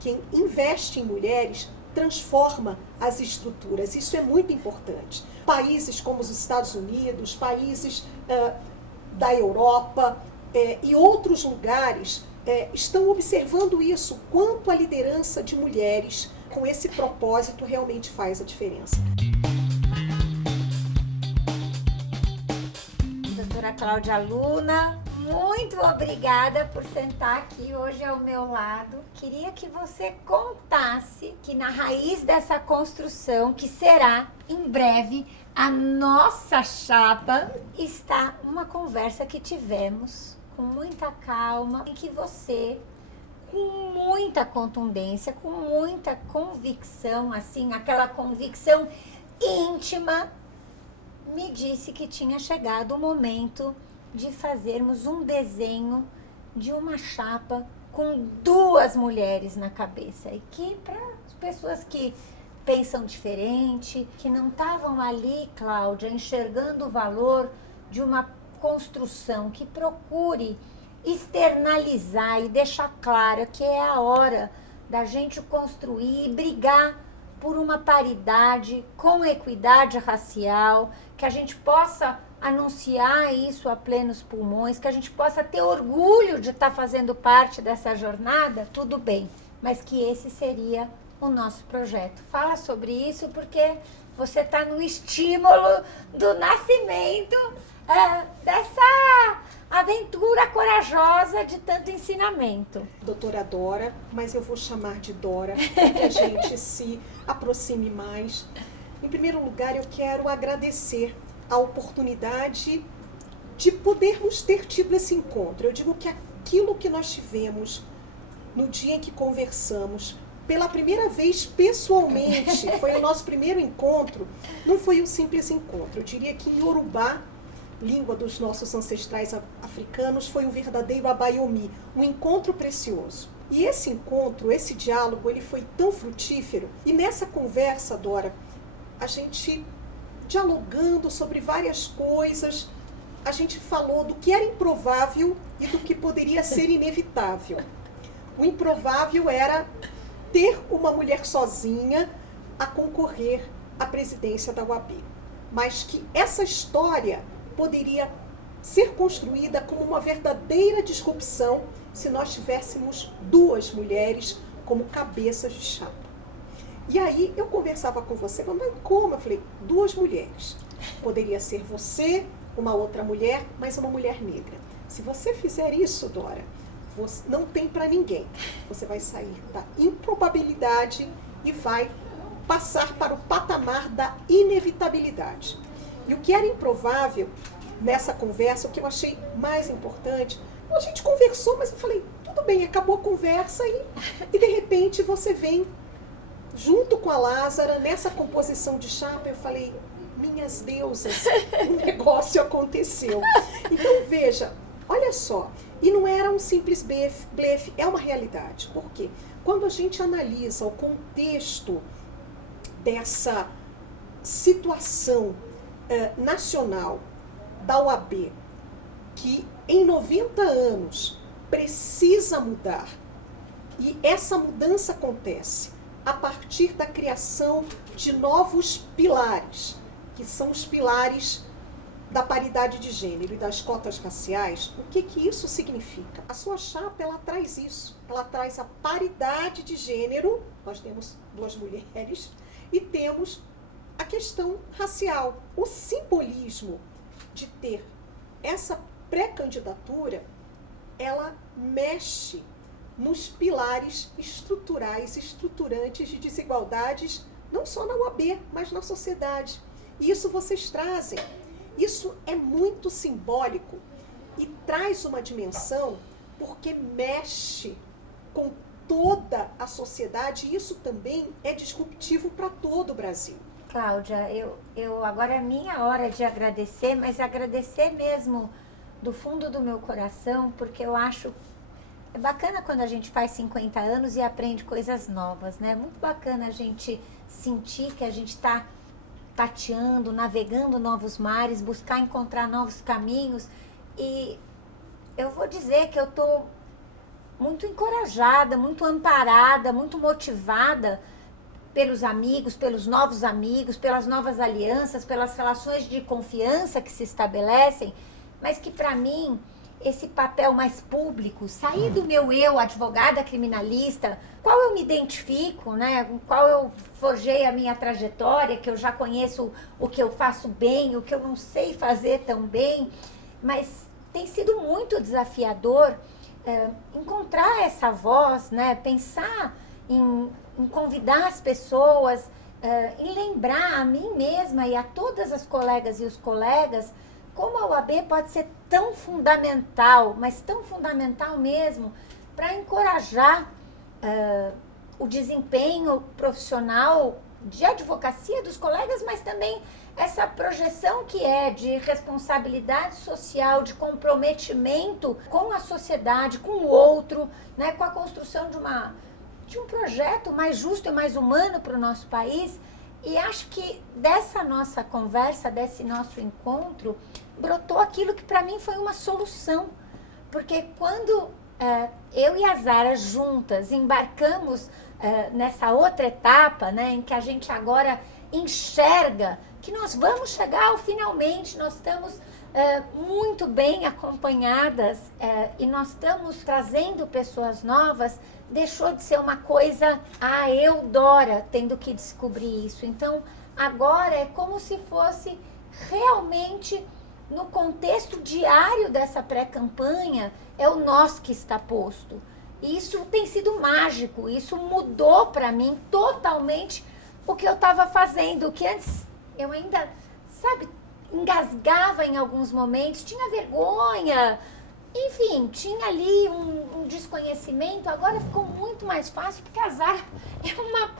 Quem investe em mulheres transforma as estruturas. Isso é muito importante. Países como os Estados Unidos, países da Europa e outros lugares estão observando isso, quanto a liderança de mulheres com esse propósito realmente faz a diferença. Doutora Cláudia Luna, muito obrigada por sentar aqui hoje ao meu lado. Queria que você contasse que na raiz dessa construção, que será em breve a nossa chapa, está uma conversa que tivemos com muita calma, em que você, com muita contundência, com muita convicção, assim, aquela convicção íntima, me disse que tinha chegado o momento de fazermos um desenho de uma chapa com 2 mulheres na cabeça. E que para as pessoas que pensam diferente, que não estavam ali, Cláudia, enxergando o valor de uma construção que procure externalizar e deixar claro que é a hora da gente construir e brigar por uma paridade com equidade racial, que a gente possa anunciar isso a plenos pulmões, que a gente possa ter orgulho de estar fazendo parte dessa jornada, tudo bem, mas que esse seria o nosso projeto. Fala sobre isso, porque você está no estímulo do nascimento dessa aventura corajosa de tanto ensinamento. Doutora Dora, mas eu vou chamar de Dora, para que a gente se aproxime mais. Em primeiro lugar, eu quero agradecer a oportunidade de podermos ter tido esse encontro. Eu digo que aquilo que nós tivemos no dia em que conversamos, pela primeira vez pessoalmente, foi o nosso primeiro encontro, não foi um simples encontro. Eu diria que em Yorubá, língua dos nossos ancestrais africanos, foi um verdadeiro abayomi, um encontro precioso. E esse encontro, esse diálogo, ele foi tão frutífero. E nessa conversa, Dora, a gente dialogando sobre várias coisas, a gente falou do que era improvável e do que poderia ser inevitável. O improvável era ter uma mulher sozinha a concorrer à presidência da UAB, mas que essa história poderia ser construída como uma verdadeira disrupção se nós tivéssemos 2 mulheres como cabeças de chapa. E aí eu conversava com você, mas como? Eu falei, 2 mulheres. Poderia ser você, uma outra mulher, mas uma mulher negra. Se você fizer isso, Dora, você não tem para ninguém. Você vai sair da improbabilidade e vai passar para o patamar da inevitabilidade. E o que era improvável nessa conversa, o que eu achei mais importante, a gente conversou, mas eu falei, tudo bem, acabou a conversa e de repente você vem junto com a Lázara, nessa composição de chapa. Eu falei, minhas deusas, o negócio aconteceu. Então veja, olha só, e não era um simples blefe, é uma realidade. Por quê? Quando a gente analisa o contexto dessa situação nacional da OAB, que em 90 anos precisa mudar, e essa mudança acontece a partir da criação de novos pilares, que são os pilares da paridade de gênero e das cotas raciais. O que isso significa? A sua chapa, ela traz isso, ela traz a paridade de gênero, nós temos 2 mulheres, e temos a questão racial. O simbolismo de ter essa pré-candidatura, ela mexe nos pilares estruturais, estruturantes de desigualdades, não só na UAB, mas na sociedade. E isso vocês trazem. Isso é muito simbólico e traz uma dimensão porque mexe com toda a sociedade, e isso também é disruptivo para todo o Brasil. Cláudia, eu agora é minha hora de agradecer, mas agradecer mesmo do fundo do meu coração, porque eu acho é bacana quando a gente faz 50 anos e aprende coisas novas, né? Muito bacana a gente sentir que a gente está tateando, navegando novos mares, buscar encontrar novos caminhos. E eu vou dizer que eu estou muito encorajada, muito amparada, muito motivada pelos amigos, pelos novos amigos, pelas novas alianças, pelas relações de confiança que se estabelecem, mas que para mim esse papel mais público, sair do meu eu, advogada criminalista, qual eu me identifico, né, com qual eu forjei a minha trajetória, que eu já conheço o que eu faço bem, o que eu não sei fazer tão bem, mas tem sido muito desafiador encontrar essa voz, né, pensar em convidar as pessoas, em lembrar a mim mesma e a todas as colegas e os colegas como a UAB pode ser tão fundamental, mas tão fundamental mesmo, para encorajar o desempenho profissional de advocacia dos colegas, mas também essa projeção que é de responsabilidade social, de comprometimento com a sociedade, com o outro, né, com a construção de um projeto mais justo e mais humano para o nosso país. E acho que dessa nossa conversa, desse nosso encontro, brotou aquilo que para mim foi uma solução. Porque quando eu e a Zara juntas embarcamos nessa outra etapa, né, em que a gente agora enxerga que nós vamos chegar ao finalmente, nós estamos muito bem acompanhadas e nós estamos trazendo pessoas novas, deixou de ser uma coisa, eu, Dora, tendo que descobrir isso. Então, agora é como se fosse realmente no contexto diário dessa pré-campanha, é o nós que está posto. E isso tem sido mágico, isso mudou para mim totalmente o que eu estava fazendo, o que antes eu ainda, engasgava em alguns momentos, tinha vergonha, enfim, tinha ali um desconhecimento. Agora ficou muito mais fácil, porque a Zara é uma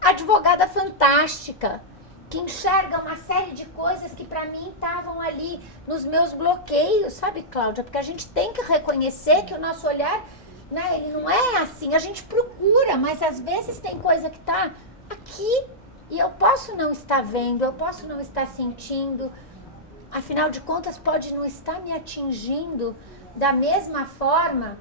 advogada fantástica, que enxerga uma série de coisas que para mim estavam ali nos meus bloqueios, sabe, Cláudia? Porque a gente tem que reconhecer que o nosso olhar, né, ele não é assim, a gente procura, mas às vezes tem coisa que está aqui e eu posso não estar vendo, eu posso não estar sentindo, afinal de contas pode não estar me atingindo da mesma forma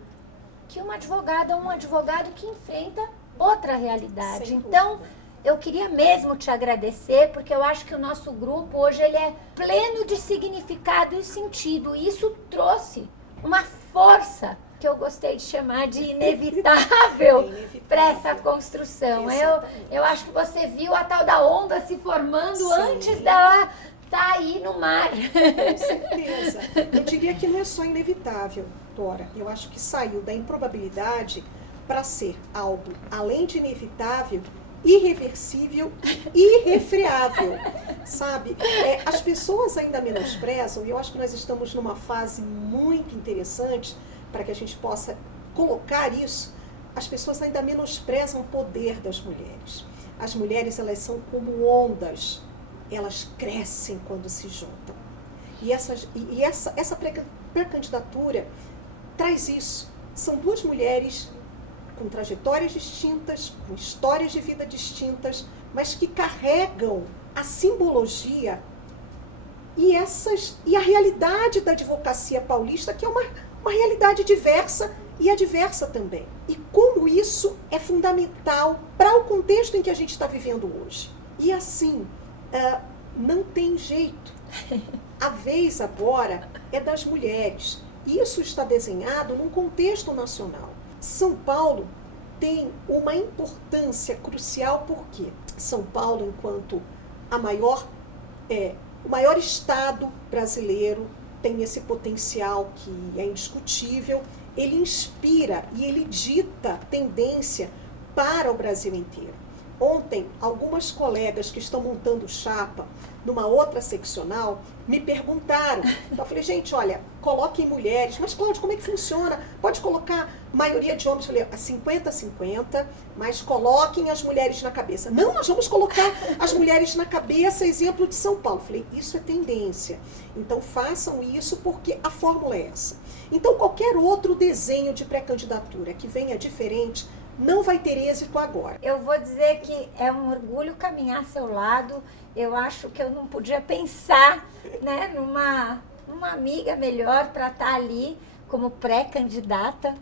que uma advogada ou um advogado que enfrenta outra realidade. Então, eu queria mesmo te agradecer, porque eu acho que o nosso grupo hoje ele é pleno de significado e sentido. E isso trouxe uma força que eu gostei de chamar de inevitável para essa construção. Eu acho que você viu a tal da onda se formando. Sim. Antes dela estar aí no mar. Com certeza. Eu diria que não é só inevitável, Dora. Eu acho que saiu da improbabilidade para ser algo, além de inevitável, irreversível, irrefreável, sabe? As pessoas ainda menosprezam, e eu acho que nós estamos numa fase muito interessante para que a gente possa colocar isso. As pessoas ainda menosprezam o poder das mulheres. As mulheres, elas são como ondas, elas crescem quando se juntam. E essa pré-candidatura traz isso. São duas mulheres com trajetórias distintas, com histórias de vida distintas, mas que carregam a simbologia e a realidade da advocacia paulista, que é uma realidade diversa e adversa também. E como isso é fundamental para o contexto em que a gente está vivendo hoje. E assim, não tem jeito. A vez agora é das mulheres. Isso está desenhado num contexto nacional. São Paulo tem uma importância crucial, porque São Paulo, enquanto o maior estado brasileiro, tem esse potencial que é indiscutível, ele inspira e ele dita tendência para o Brasil inteiro. Ontem, algumas colegas que estão montando chapa numa outra seccional me perguntaram. Então, eu falei, gente, olha, coloquem mulheres. Mas, Cláudia, como é que funciona? Pode colocar maioria de homens? Eu falei, 50-50, mas coloquem as mulheres na cabeça. Não, nós vamos colocar as mulheres na cabeça, exemplo de São Paulo. Eu falei, isso é tendência. Então, façam isso porque a fórmula é essa. Então, qualquer outro desenho de pré-candidatura que venha diferente não vai ter êxito agora. Eu vou dizer que é um orgulho caminhar ao seu lado. Eu acho que eu não podia pensar, né, numa amiga melhor para estar ali como pré-candidata.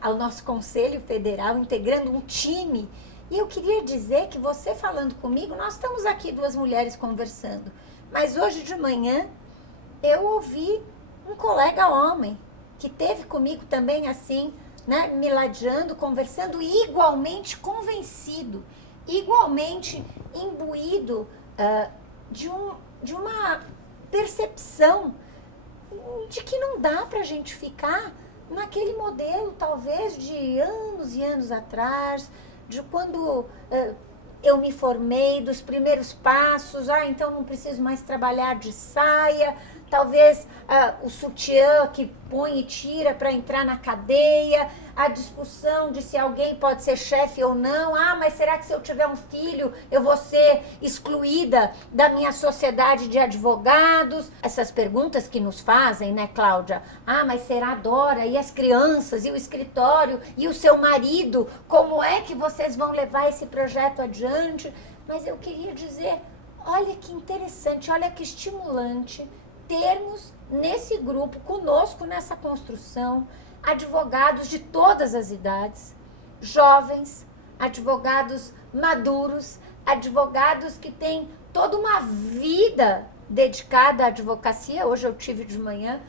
ao nosso Conselho Federal, integrando um time. E eu queria dizer que você falando comigo, nós estamos aqui 2 mulheres conversando, mas hoje de manhã eu ouvi um colega homem que teve comigo também assim, né, me ladeando, conversando, igualmente convencido, igualmente imbuído de uma percepção de que não dá para a gente ficar naquele modelo, talvez, de anos e anos atrás, de quando eu me formei, dos primeiros passos, então não preciso mais trabalhar de saia, talvez o sutiã que põe e tira para entrar na cadeia, a discussão de se alguém pode ser chefe ou não, mas será que se eu tiver um filho eu vou ser excluída da minha sociedade de advogados? Essas perguntas que nos fazem, né, Cláudia? Mas será, Dora, e as crianças, e o escritório, e o seu marido, como é que vocês vão levar esse projeto adiante? Mas eu queria dizer, olha que interessante, olha que estimulante termos nesse grupo, conosco nessa construção, advogados de todas as idades, jovens, advogados maduros, advogados que têm toda uma vida dedicada à advocacia. Hoje eu tive de manhã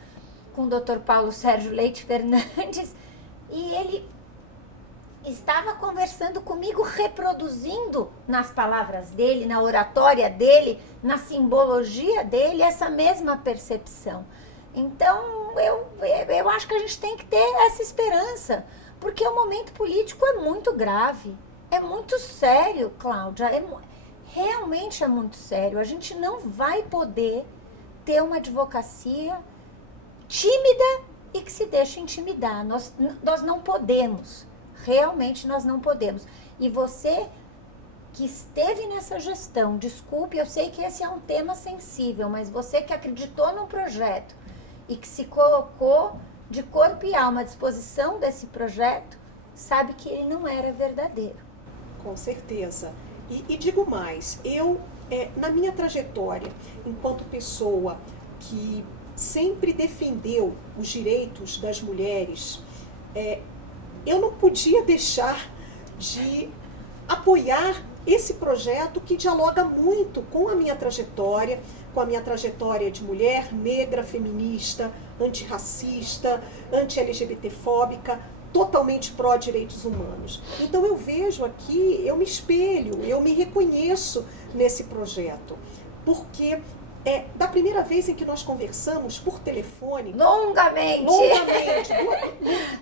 com o Dr. Paulo Sérgio Leite Fernandes e ele estava conversando comigo, reproduzindo nas palavras dele, na oratória dele, na simbologia dele, essa mesma percepção. Então, eu acho que a gente tem que ter essa esperança, porque o momento político é muito grave, é muito sério, Cláudia, realmente é muito sério. A gente não vai poder ter uma advocacia tímida e que se deixe intimidar. Nós não podemos. Realmente nós não podemos. E você que esteve nessa gestão, desculpe, eu sei que esse é um tema sensível, mas você que acreditou num projeto e que se colocou de corpo e alma à disposição desse projeto, sabe que ele não era verdadeiro. Com certeza. E digo mais, eu, na minha trajetória, enquanto pessoa que sempre defendeu os direitos das mulheres, eu não podia deixar de apoiar esse projeto que dialoga muito com a minha trajetória de mulher negra, feminista, antirracista, anti-LGBTfóbica, totalmente pró-direitos humanos. Então eu vejo aqui, eu me espelho, eu me reconheço nesse projeto, porque da primeira vez em que nós conversamos por telefone, longamente, no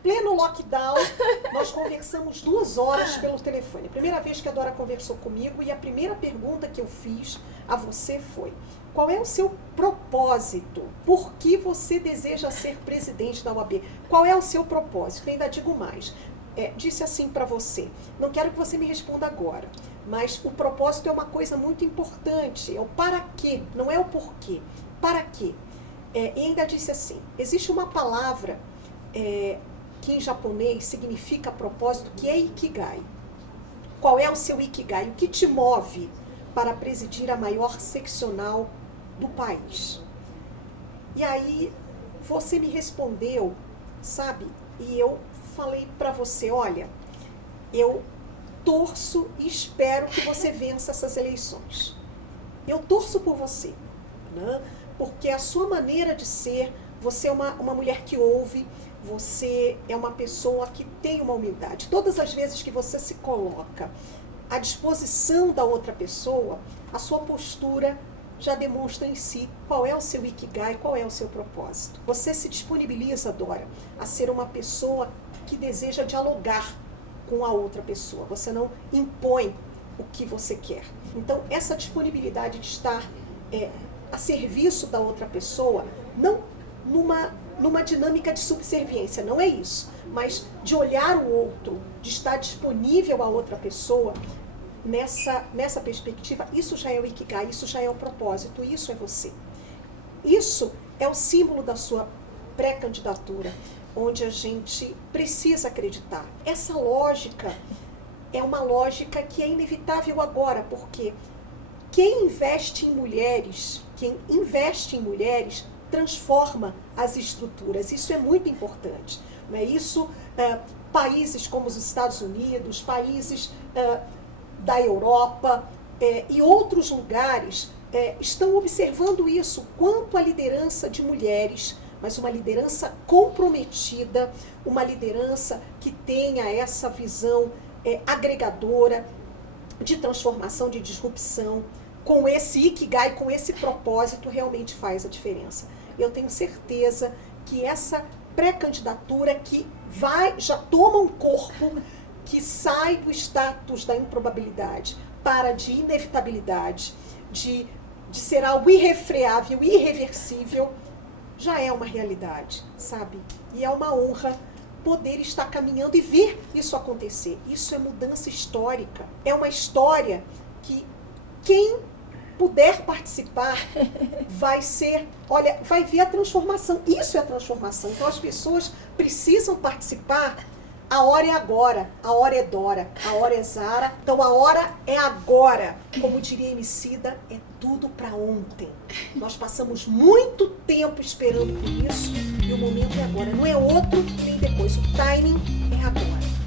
pleno lockdown, nós conversamos 2 horas pelo telefone. A primeira vez que a Dora conversou comigo, e a primeira pergunta que eu fiz a você foi: qual é o seu propósito? Por que você deseja ser presidente da OAB? Qual é o seu propósito? Eu ainda digo mais. Disse assim para você, não quero que você me responda agora, mas o propósito é uma coisa muito importante, é o para quê, não é o porquê, para quê. E ainda disse assim, existe uma palavra que em japonês significa propósito, que é Ikigai. Qual é o seu Ikigai? O que te move para presidir a maior seccional do país? E aí você me respondeu, sabe, e eu falei para você, olha, eu torço e espero que você vença essas eleições. Eu torço por você, né? Porque a sua maneira de ser, você é uma mulher que ouve, você é uma pessoa que tem uma humildade. Todas as vezes que você se coloca à disposição da outra pessoa, a sua postura já demonstra em si qual é o seu Ikigai, qual é o seu propósito. Você se disponibiliza, Dora, a ser uma pessoa que deseja dialogar com a outra pessoa. Você não impõe o que você quer. Então, essa disponibilidade de estar a serviço da outra pessoa, não numa dinâmica de subserviência, não é isso, mas de olhar o outro, de estar disponível à outra pessoa, nessa perspectiva, isso já é o Ikigai, isso já é o propósito, isso é você. Isso é o símbolo da sua pré-candidatura, onde a gente precisa acreditar. Essa lógica é uma lógica que é inevitável agora, porque quem investe em mulheres transforma as estruturas. Isso é muito importante, Não é isso? Países como os Estados Unidos, países da Europa e outros lugares estão observando isso, quanto a liderança de mulheres, mas uma liderança comprometida, uma liderança que tenha essa visão agregadora de transformação, de disrupção, com esse Ikigai, com esse propósito, realmente faz a diferença. Eu tenho certeza que essa pré-candidatura que já toma um corpo, que sai do status da improbabilidade para de inevitabilidade, de ser algo irrefreável, irreversível, já é uma realidade, sabe? E é uma honra poder estar caminhando e ver isso acontecer. Isso é mudança histórica. É uma história que quem puder participar vai ver a transformação. Isso é a transformação. Então as pessoas precisam participar. A hora é agora, a hora é Dora, a hora é Zara. Então a hora é agora. Como diria Emicida, é tudo para ontem. Nós passamos muito tempo esperando por isso e o momento é agora. Não é outro nem depois. O timing é agora.